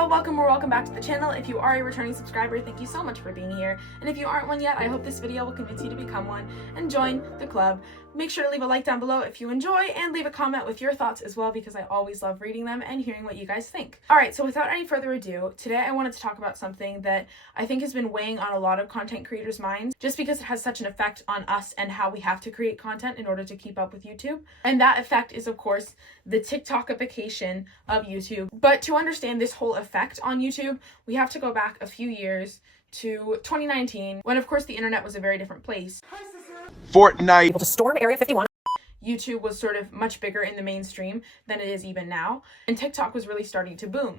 girl, welcome or welcome back to the channel. If you are a returning subscriber, thank you so much for being here. And if you aren't one yet, I hope this video will convince you to become one and join the club. Make sure to leave a like down below if you enjoy and leave a comment with your thoughts as well, because I always love reading them and hearing what you guys think. Alright, so without any further ado, today I wanted to talk about something that I think has been weighing on a lot of content creators' minds, just because it has such an effect on us and how we have to create content in order to keep up with YouTube. And that effect is, of course, the TikTokification of YouTube. But to understand this whole effect on YouTube, we have to go back a few years to 2019, when of course the internet was a very different place. Fortnite. Able to storm Area 51. YouTube was sort of much bigger in the mainstream than it is even now, and TikTok was really starting to boom.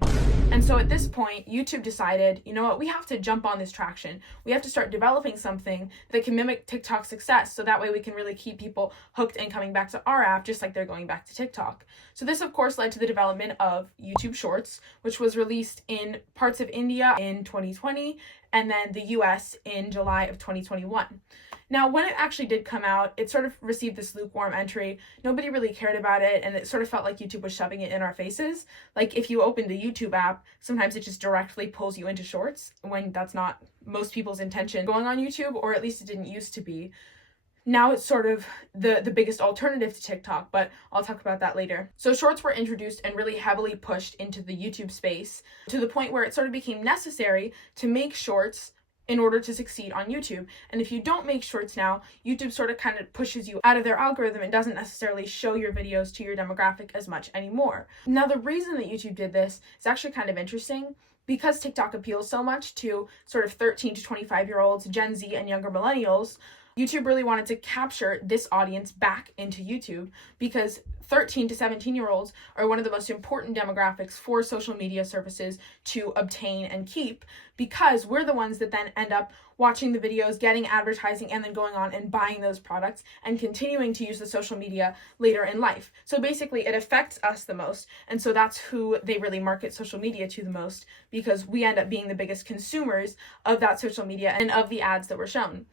And so at this point, YouTube decided, you know what, we have to jump on this traction. We have to start developing something that can mimic TikTok's success, so that way we can really keep people hooked and coming back to our app, just like they're going back to TikTok. So this, of course, led to the development of YouTube Shorts, which was released in parts of India in 2020, and then the US in July of 2021. Now, when it actually did come out, it sort of received this lukewarm entry. Nobody really cared about it, and it sort of felt like YouTube was shoving it in our faces. Like, if you open the YouTube app, sometimes it just directly pulls you into Shorts, when that's not most people's intention going on YouTube, or at least it didn't used to be. Now it's sort of the biggest alternative to TikTok, but I'll talk about that later. So Shorts were introduced and really heavily pushed into the YouTube space, to the point where it sort of became necessary to make Shorts in order to succeed on YouTube. And if you don't make Shorts now, YouTube sort of kind of pushes you out of their algorithm and doesn't necessarily show your videos to your demographic as much anymore. Now, the reason that YouTube did this is actually kind of interesting. Because TikTok appeals so much to sort of 13 to 25-year-olds, Gen Z, and younger millennials, YouTube really wanted to capture this audience back into YouTube, because 13 to 17-year-olds are one of the most important demographics for social media services to obtain and keep, because we're the ones that then end up watching the videos, getting advertising, and then going on and buying those products and continuing to use the social media later in life. So basically it affects us the most, and so that's who they really market social media to the most, because we end up being the biggest consumers of that social media and of the ads that were shown.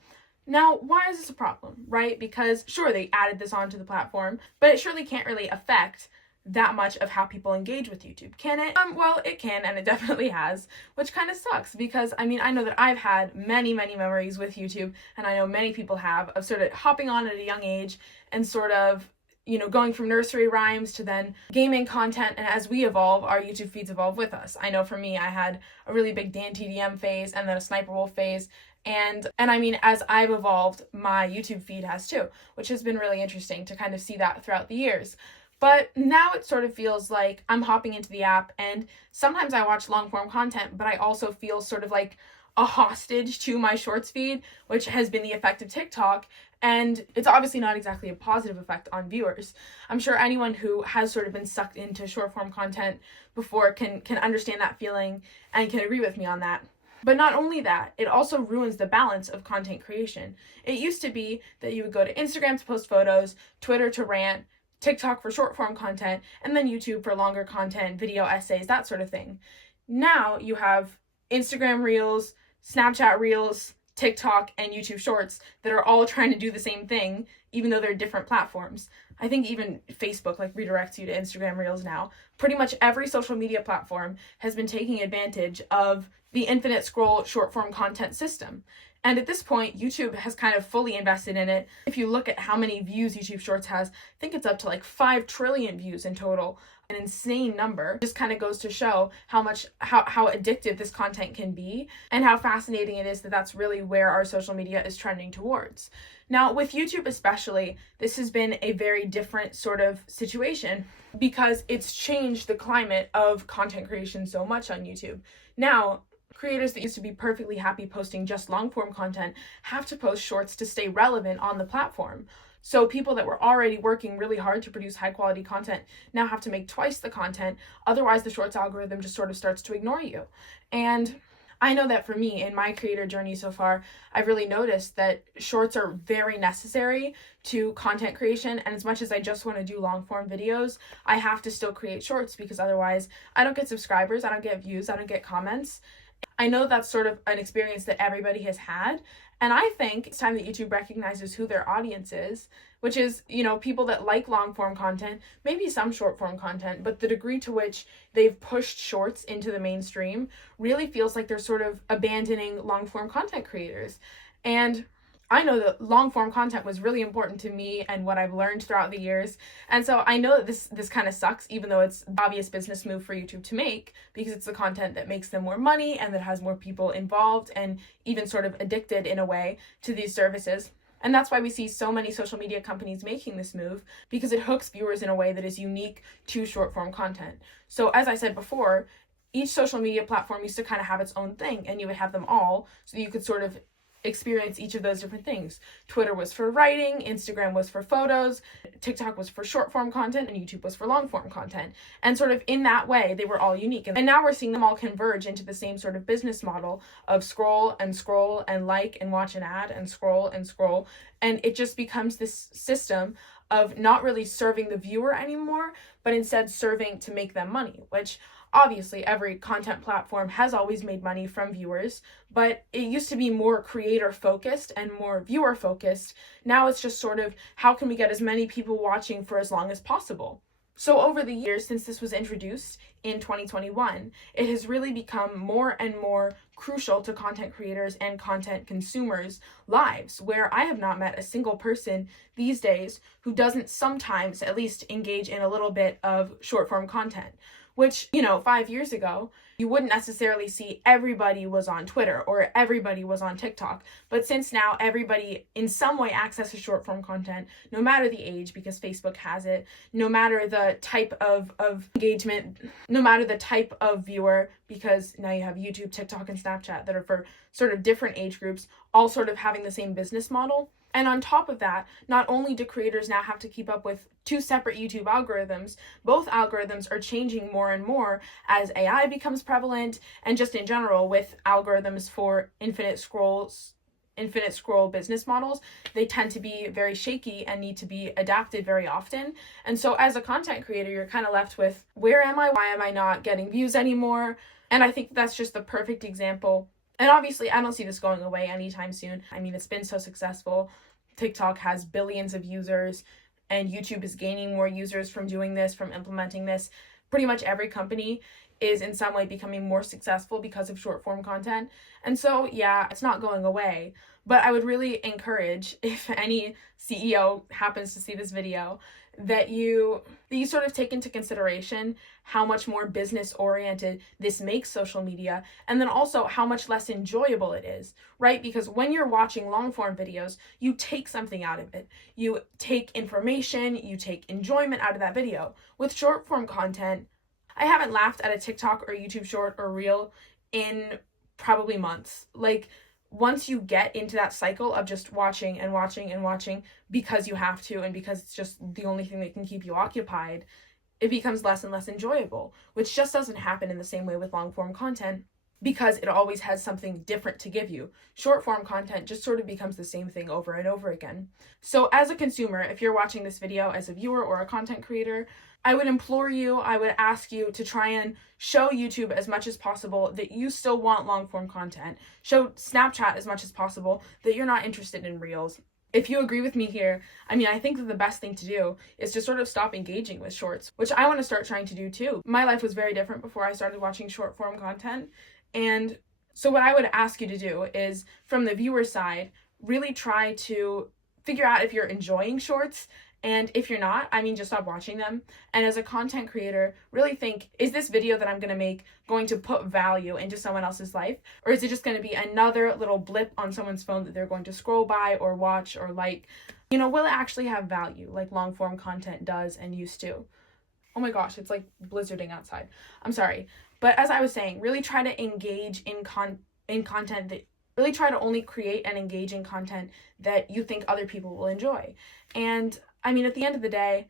Now, why is this a problem, right? Because sure, they added this onto the platform, but it surely can't really affect that much of how people engage with YouTube, can it? Well, it can, and it definitely has, which kind of sucks, because I mean, I know that I've had many memories with YouTube, and I know many people have, of sort of hopping on at a young age and sort of, you know, going from nursery rhymes to then gaming content, and as we evolve, our YouTube feeds evolve with us. I know for me, I had a really big Dan TDM phase and then a Sniper Wolf phase, and I mean, as I've evolved, my YouTube feed has too, which has been really interesting to kind of see that throughout the years. But now it sort of feels like I'm hopping into the app, and sometimes I watch long form content, but I also feel sort of like a hostage to my Shorts feed, which has been the effect of TikTok. And it's obviously not exactly a positive effect on viewers. I'm sure anyone who has sort of been sucked into short form content before can understand that feeling and can agree with me on that. But not only that, it also ruins the balance of content creation. It used to be that you would go to Instagram to post photos, Twitter to rant, TikTok for short form content, and then YouTube for longer content, video essays, that sort of thing. Now you have Instagram Reels, Snapchat Reels, TikTok, and YouTube Shorts that are all trying to do the same thing, even though they're different platforms. I think even Facebook like redirects you to Instagram Reels now. Pretty much every social media platform has been taking advantage of the infinite scroll short form content system. And at this point, YouTube has kind of fully invested in it. If you look at how many views YouTube Shorts has, I think it's up to like 5 trillion views in total. An insane number. Just kind of goes to show how addictive this content can be, and how fascinating it is that that's really where our social media is trending towards. Now, with YouTube especially, this has been a very different sort of situation, because it's changed the climate of content creation so much on YouTube. Now, creators that used to be perfectly happy posting just long form content have to post Shorts to stay relevant on the platform. So people that were already working really hard to produce high quality content now have to make twice the content. Otherwise, the Shorts algorithm just sort of starts to ignore you. And I know that for me, in my creator journey so far, I've really noticed that Shorts are very necessary to content creation. And as much as I just want to do long form videos, I have to still create Shorts, because otherwise I don't get subscribers, I don't get views, I don't get comments. I know that's sort of an experience that everybody has had, and I think it's time that YouTube recognizes who their audience is, which is, you know, people that like long form content, maybe some short form content, but the degree to which they've pushed shorts into the mainstream really feels like they're sort of abandoning long form content creators. And I know that long form content was really important to me and what I've learned throughout the years. And so I know that this kind of sucks, even though it's the obvious business move for YouTube to make, because it's the content that makes them more money and that has more people involved and even sort of addicted in a way to these services. And that's why we see so many social media companies making this move, because it hooks viewers in a way that is unique to short form content. So as I said before, each social media platform used to kind of have its own thing, and you would have them all, so you could sort of experience each of those different things. Twitter was for writing, Instagram was for photos, TikTok was for short form content, and YouTube was for long form content. And sort of in that way, they were all unique. And now we're seeing them all converge into the same sort of business model of scroll and like and watch an ad and scroll. And it just becomes this system of not really serving the viewer anymore, but instead serving to make them money, which obviously every content platform has always made money from viewers, but it used to be more creator focused and more viewer focused. Now it's just sort of, how can we get as many people watching for as long as possible? So over the years since this was introduced in 2021, it has really become more and more crucial to content creators and content consumers' lives, where I have not met a single person these days who doesn't sometimes at least engage in a little bit of short form content. Which, you know, 5 years ago, you wouldn't necessarily see everybody was on Twitter or everybody was on TikTok. But since now everybody in some way accesses short form content, no matter the age, because Facebook has it, no matter the type of engagement, no matter the type of viewer, because now you have YouTube, TikTok, and Snapchat that are for sort of different age groups, all sort of having the same business model. And on top of that, not only do creators now have to keep up with two separate YouTube algorithms, both algorithms are changing more and more as AI becomes prevalent, and just in general with algorithms for infinite scroll business models, they tend to be very shaky and need to be adapted very often. And so as a content creator, you're kind of left with, where am I? Why am I not getting views anymore? And I think that's just the perfect example. And obviously, I don't see this going away anytime soon. I mean, it's been so successful. TikTok has billions of users, and YouTube is gaining more users from doing this, from implementing this. Pretty much every company is in some way becoming more successful because of short form content. And so, yeah, it's not going away. But I would really encourage, if any CEO happens to see this video, that you sort of take into consideration how much more business oriented this makes social media, and then also how much less enjoyable it is, right? Because when you're watching long form videos, you take something out of it. You take information, you take enjoyment out of that video. With short form content, I haven't laughed at a TikTok or YouTube short or reel in probably months. Like, once you get into that cycle of just watching and watching and watching because you have to and because it's just the only thing that can keep you occupied, it becomes less and less enjoyable, which just doesn't happen in the same way with long form content, because it always has something different to give you. Short form content just sort of becomes the same thing over and over again. So as a consumer, if you're watching this video as a viewer or a content creator, I would implore you, I would ask you to try and show YouTube as much as possible that you still want long form content. Show Snapchat as much as possible that you're not interested in Reels. If you agree with me here, I mean, I think that the best thing to do is to sort of stop engaging with shorts, which I want to start trying to do too. My life was very different before I started watching short form content. And so what I would ask you to do is, from the viewer side, really try to figure out if you're enjoying shorts. And if you're not, I mean, just stop watching them. And as a content creator, really think, is this video that I'm going to make going to put value into someone else's life? Or is it just going to be another little blip on someone's phone that they're going to scroll by or watch or like? You know, will it actually have value like long form content does and used to? Oh my gosh, it's like blizzarding outside. I'm sorry. But as I was saying, really try to engage in content that, really try to only create and engage in content that you think other people will enjoy. And I mean, at the end of the day,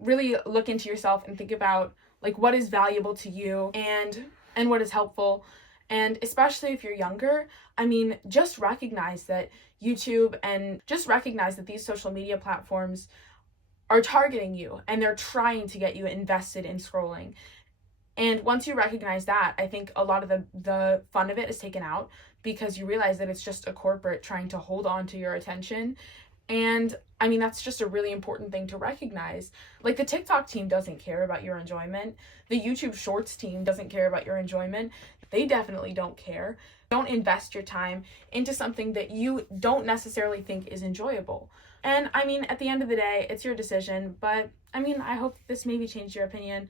really look into yourself and think about like what is valuable to you and what is helpful. And especially if you're younger, I mean, just recognize that YouTube and just recognize that these social media platforms are targeting you and they're trying to get you invested in scrolling. And once you recognize that, I think a lot of the fun of it is taken out, because you realize that it's just a corporate trying to hold on to your attention. And I mean, that's just a really important thing to recognize. Like, the TikTok team doesn't care about your enjoyment. The YouTube Shorts team doesn't care about your enjoyment. They definitely don't care. Don't invest your time into something that you don't necessarily think is enjoyable. And I mean, at the end of the day, it's your decision, but I mean, I hope this maybe changed your opinion.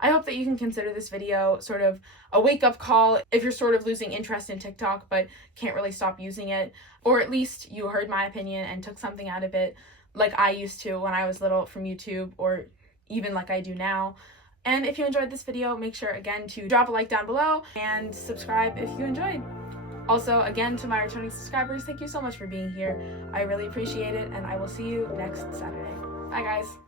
I hope that you can consider this video sort of a wake-up call if you're sort of losing interest in TikTok but can't really stop using it, or at least you heard my opinion and took something out of it like I used to when I was little from YouTube, or even like I do now. And if you enjoyed this video, make sure again to drop a like down below and subscribe if you enjoyed. Also, again, to my returning subscribers, thank you so much for being here. I really appreciate it, and I will see you next Saturday. Bye, guys.